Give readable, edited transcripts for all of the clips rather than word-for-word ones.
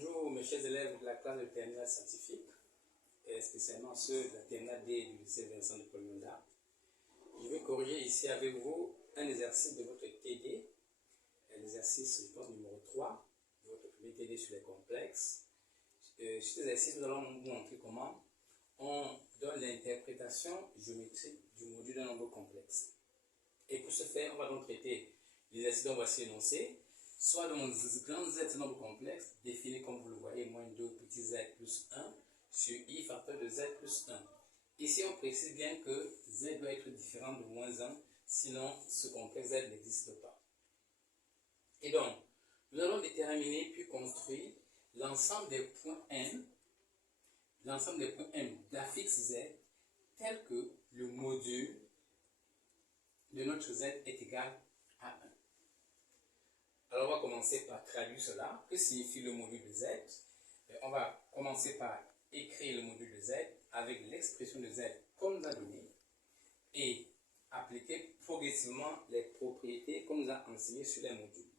Bonjour mes chers élèves de la classe de terminale scientifique, et spécialement ceux de la terminale D du lycée Vincent de Paul-Munda. Je vais corriger ici avec vous un exercice de votre TD, l'exercice, je pense, numéro 3, de votre premier TD sur les complexes. Sur cet exercice, nous allons vous montrer comment on donne l'interprétation géométrique du module d'un nombre complexe. Et pour ce faire, on va donc traiter l'exercice dont voici énoncé. Soit dans grand Z nombre complexe, défini comme vous le voyez, moins 2 petit z plus 1 sur i facteur de z plus 1. Ici, on précise bien que z doit être différent de moins 1, sinon ce complexe z n'existe pas. Et donc, nous allons déterminer puis construire l'ensemble des points n, d'affixe z, tel que le module de notre z est égal à 1. Alors, on va commencer par traduire cela. Que signifie le module de z? On va commencer par écrire le module de z avec l'expression de z qu'on nous a donnée et appliquer progressivement les propriétés qu'on nous a enseignées sur les modules.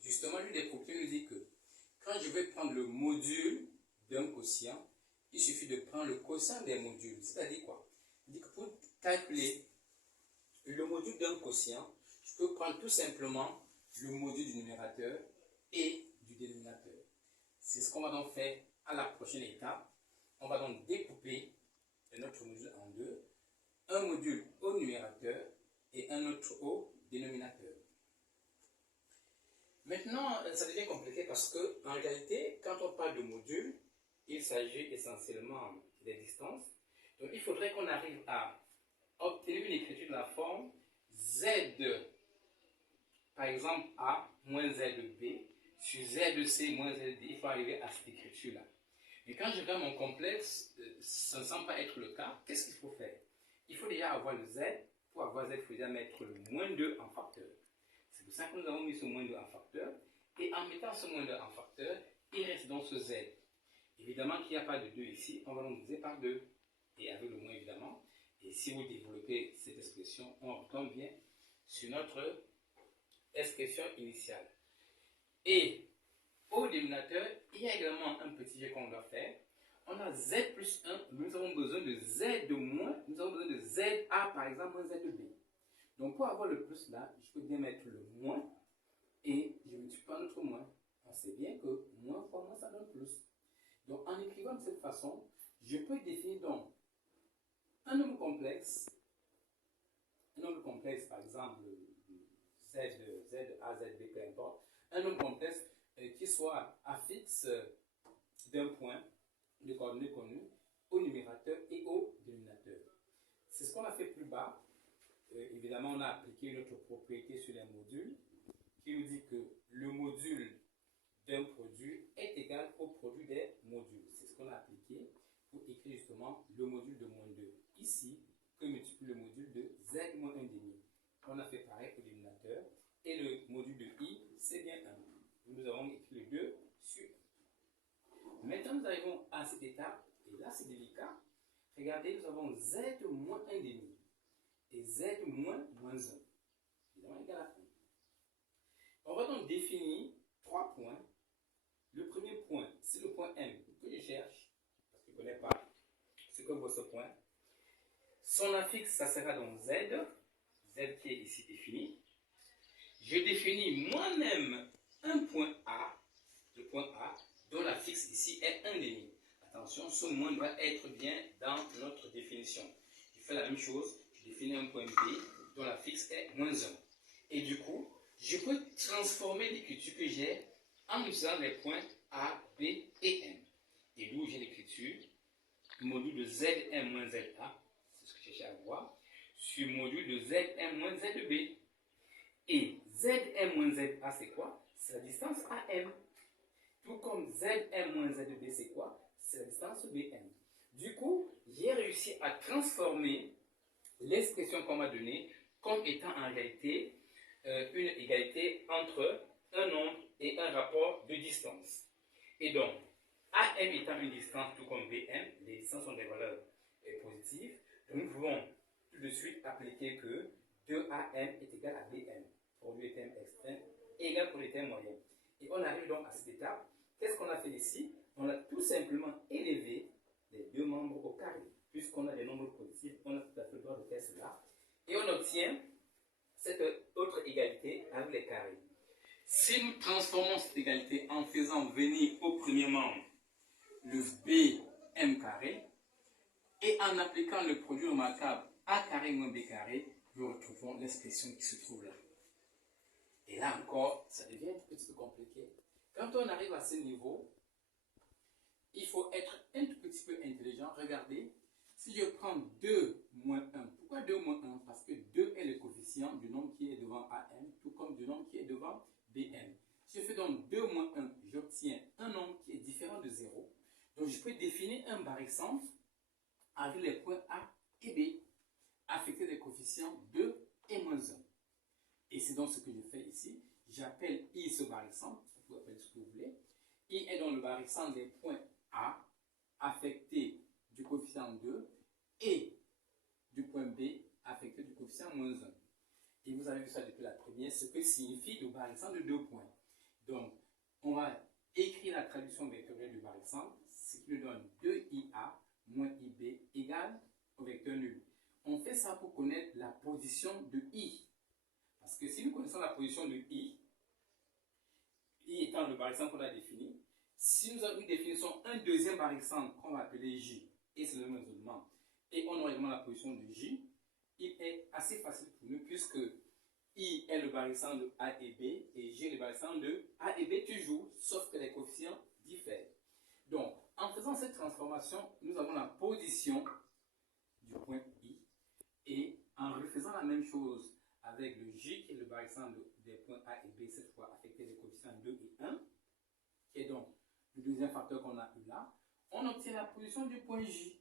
Justement, l'une des propriétés nous dit que quand je vais prendre le module d'un quotient, il suffit de prendre le quotient des modules. C'est-à-dire quoi? Il dit que pour calculer le module d'un quotient, je peux prendre tout simplement le module du numérateur et du dénominateur. C'est ce qu'on va donc faire à la prochaine étape. On va donc découper notre module en deux, un module au numérateur et un autre au dénominateur. Maintenant, ça devient compliqué parce que, en réalité, quand on parle de module, il s'agit essentiellement des distances. Donc, il faudrait qu'on arrive à obtenir une écriture de la forme z, par exemple, A moins ZB sur ZC moins ZD. Il faut arriver à cette écriture-là. Mais quand je regarde mon complexe, ça ne semble pas être le cas. Qu'est-ce qu'il faut faire? Il faut déjà avoir le Z. Pour avoir Z, il faut déjà mettre le moins 2 en facteur. C'est pour ça que nous avons mis ce moins 2 en facteur. Et en mettant ce moins 2 en facteur, il reste donc ce Z. Évidemment qu'il n'y a pas de 2 ici. On va donc diviser par 2. Et avec le moins, évidemment. Et si vous développez cette expression, on retombe bien sur notre expression initiale. Et au dénominateur, il y a également un petit jet qu'on doit faire. On a z plus 1, nous avons besoin de z de moins, nous avons besoin de za par exemple moins zb. Donc pour avoir le plus là, je peux bien mettre le moins et je ne multiplie pas notre moins. On sait bien que moins fois moins ça donne plus. Donc en écrivant de cette façon, je peux définir donc un nombre complexe par exemple Z A, Z B, peu importe, un nombre complexe qui soit affixe d'un point de coordonnées connues au numérateur et au dénominateur. C'est ce qu'on a fait plus bas. Évidemment, on a appliqué une autre propriété sur les modules qui nous dit que le module d'un produit est égal au produit des modules. C'est ce qu'on a appliqué pour écrire justement le module de moins 2. Ici, que multiplie le module de Z moins 1 demi. On a fait pareil au dénominateur. Et le module de I, c'est bien 1. Nous avons écrit le 2 sur 1. Maintenant, nous arrivons à cette étape. Et là, c'est délicat. Regardez, nous avons Z moins 1 demi. Et Z moins 1. Évidemment, égal à 1. On va donc définir 3 points. Le premier point, c'est le point M que je cherche. Parce que je ne connais pas ce que vaut ce point. Son affixe, ça sera donc Z. Z qui est ici défini. Je définis moi-même un point A, le point A, dont l'affixe ici est 1,5. Attention, ce moins doit être bien dans notre définition. Je fais la même chose, je définis un point B, dont l'affixe est moins 1. Et du coup, je peux transformer l'écriture que j'ai en utilisant les points A, B et M. Et d'où j'ai l'écriture, module de Zm moins Za, c'est ce que je cherchais à voir, sur module de Zm moins Zb. Et Zm moins Za, c'est quoi? C'est la distance AM. Tout comme Zm moins Zb, c'est quoi? C'est la distance Bm. Du coup, j'ai réussi à transformer l'expression qu'on m'a donnée comme étant en réalité une égalité entre un nombre et un rapport de distance. Et donc, AM étant une distance tout comme Bm, les distances sont des valeurs positives, donc nous pouvons tout de suite appliquer que 2AM est égal à Bm. Pour le terme extrême égal pour le terme moyen. Et on arrive donc à cette étape qu'est-ce qu'on a fait ici? On a tout simplement élevé les deux membres au carré. Puisqu'on a des nombres positifs, on a tout à fait le droit de faire cela. Et on obtient cette autre égalité avec les carrés. Si nous transformons cette égalité en faisant venir au premier membre le bm carré et en appliquant le produit remarquable a carré moins b carré, nous retrouvons l'expression qui se trouve là. Et là encore, ça devient un petit peu compliqué. Quand on arrive à ce niveau, il faut être un tout petit peu intelligent. Regardez, si je prends 2 moins 1, pourquoi 2 moins 1? Parce que 2 est le coefficient du nombre qui est devant AM, tout comme du nombre qui est devant BM. Si je fais donc 2 moins 1, j'obtiens un nombre qui est différent de 0. Donc je peux définir un barycentre avec les points A et B, affectés des coefficients 2 et moins 1. Et c'est donc ce que je fais ici. J'appelle I ce barycentre, vous pouvez appeler ce que vous voulez. I est donc le barycentre des points A, affecté du coefficient 2, et du point B, affecté du coefficient moins 1. Et vous avez vu ça depuis la première, ce que signifie le barycentre de 2 points. Donc, on va écrire la traduction vectorielle du barycentre, ce qui nous donne 2IA moins IB égale au vecteur nul. On fait ça pour connaître la position de I. Parce que si nous connaissons la position de I étant le barycentre qu'on a défini, si nous définissons un deuxième barycentre qu'on va appeler J, et c'est le même raisonnement, et on aura également la position de J, il est assez facile pour nous puisque I est le barycentre de A et B et J est le barycentre de A et B toujours, sauf que les coefficients diffèrent. Donc, en faisant cette transformation, nous avons la position du point I et en refaisant la même chose avec le J qui est le barycentre des points A et B, cette fois affecté des coefficients 2 et 1, qui est donc le deuxième facteur qu'on a eu là, on obtient la position du point J.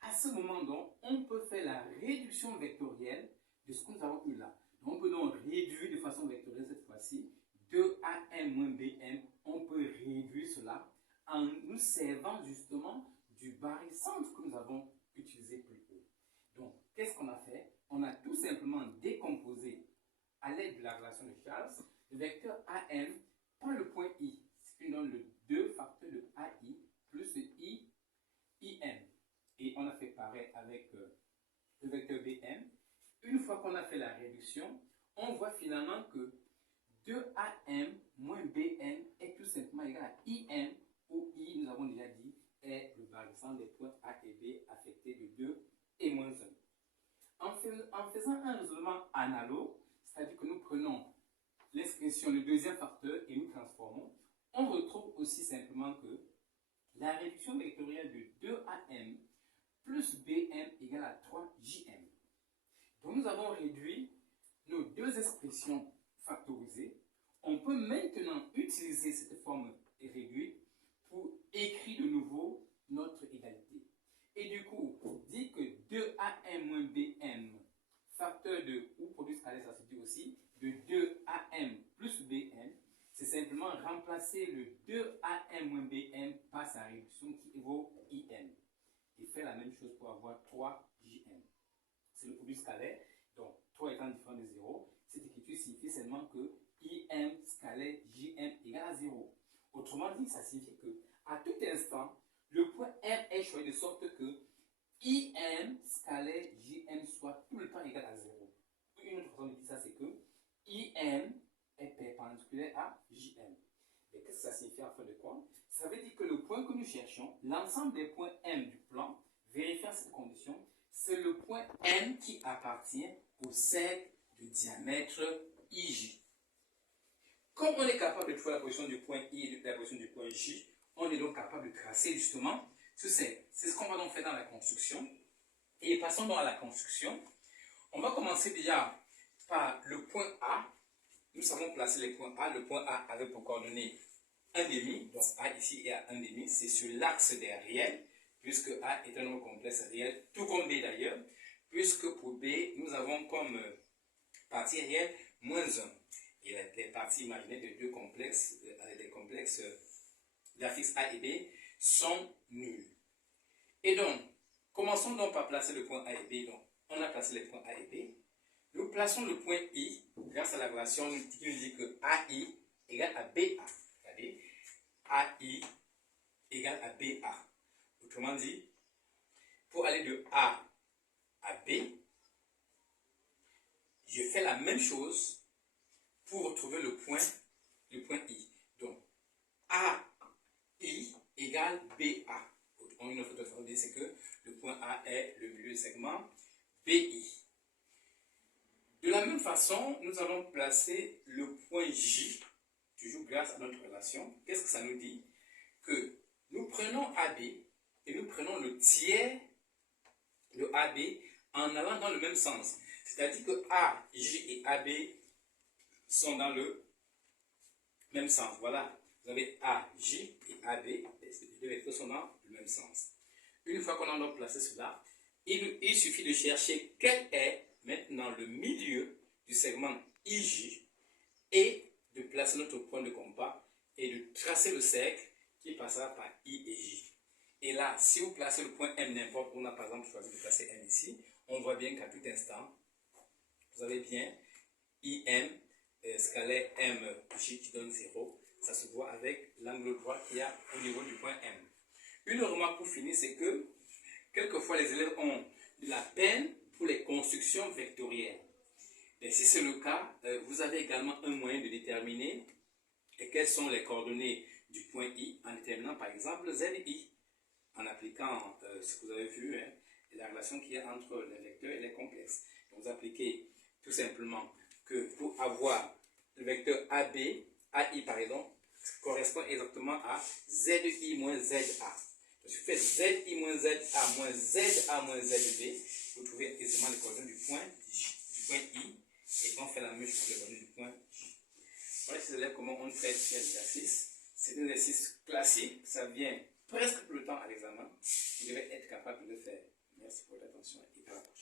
À ce moment donc, on peut faire la réduction vectorielle de ce que nous avons eu là. Donc, on peut donc réduire de façon vectorielle cette fois-ci 2AM moins BM. On peut réduire cela en nous servant justement du barycentre que nous avons utilisé plus haut. Donc, qu'est-ce qu'on a fait? On a tout simplement décomposé à l'aide de la relation de Charles le vecteur AM par le point I, ce qui donne le 2 facteur de AI plus I, IM. Et on a fait pareil avec le vecteur BM. Une fois qu'on a fait la réduction, on voit finalement que 2AM moins BM est tout simplement égal à IM, où I, nous avons déjà dit, est le barycentre des points A et B affectés de 2 et moins 1. En faisant un raisonnement analogue, c'est-à-dire que nous prenons l'expression, le deuxième facteur, et nous transformons, on retrouve aussi simplement que la réduction vectorielle de 2AM plus BM égale à 3JM. Donc nous avons réduit nos deux expressions factorisées. On peut maintenant utiliser cette forme réduite pour écrire de nouveau notre égalité. Et du coup, pour dire que 2AM moins BM, facteur de, ou produit scalaire, ça se dit aussi, de 2AM plus BM, c'est simplement remplacer le 2AM moins BM par sa réduction qui vaut IM. Et faire la même chose pour avoir 3JM. C'est le produit scalaire, donc 3 étant différent de 0, cette écriture signifie seulement que IM scalaire JM égale à 0. Autrement dit, ça signifie que à tout instant, le point M est choisi de sorte que IM scalaire JM soit tout le temps égal à 0. Une autre façon de dire ça, c'est que IM est perpendiculaire à JM. Et qu'est-ce que ça signifie en fin de compte? Ça veut dire que le point que nous cherchons, l'ensemble des points M du plan, vérifiant cette condition, c'est le point M qui appartient au cercle de diamètre IJ. Comme on est capable de trouver la position du point I et la position du point J, on est donc capable de tracer justement ce cercle. C'est ce qu'on va donc faire dans la construction. Et passons donc à la construction. On va commencer déjà par le point A. Nous savons placer les points A. Le point A avec pour coordonnées 1,5. Donc A ici est à 1,5. C'est sur l'axe des réels, puisque A est un nombre complexe réel, tout comme B d'ailleurs, puisque pour B, nous avons comme partie réelle moins 1. Et les parties imaginaires de deux complexes, des complexes d'affixes A et B, sont nuls. Et donc, commençons donc par placer le point A et B. Donc, on a placé les points A et B. Nous plaçons le point I grâce à la relation qui nous dit que AI égale à BA. Regardez, AI égale à BA. Autrement dit, pour aller de A à B, je fais la même chose pour retrouver le point I. Donc, AI égale BA. Une autre façon de dire, c'est que le point A est le milieu du segment BI. De la même façon, nous allons placer le point J, toujours grâce à notre relation. Qu'est-ce que ça nous dit? Que nous prenons AB et nous prenons le tiers de AB en allant dans le même sens. C'est-à-dire que A, J et AB sont dans le même sens. Voilà, vous avez A, J et AB, les deux vecteurs sont dans le même sens. Une fois qu'on a donc placé cela, il suffit de chercher quel est maintenant le milieu du segment IJ et de placer notre point de compas et de tracer le cercle qui passera par I et J. Et là, si vous placez le point M n'importe où, on a par exemple choisi de placer M ici, on voit bien qu'à tout instant, vous avez bien IM, scalaire MJ qui donne 0. Ça se voit avec l'angle droit qu'il y a au niveau du point M. Une remarque pour finir, c'est que quelquefois les élèves ont de la peine pour les constructions vectorielles. Et si c'est le cas, vous avez également un moyen de déterminer quelles sont les coordonnées du point I en déterminant par exemple ZI, en appliquant ce que vous avez vu, hein, la relation qu'il y a entre les vecteurs et les complexes. Donc vous appliquez tout simplement que pour avoir le vecteur AB, AI par exemple, correspond exactement à ZI moins ZA. Donc si vous faites ZI moins ZA moins ZA moins ZB, vous trouvez aisément les coordonnées du point I, et on fait la même chose pour les coordonnées du point J. Voilà, ces élèves, comment on traite cet exercice. C'est un exercice classique, ça vient presque tout le temps à l'examen. Vous devez être capable de le faire. Merci pour l'attention et à la prochaine.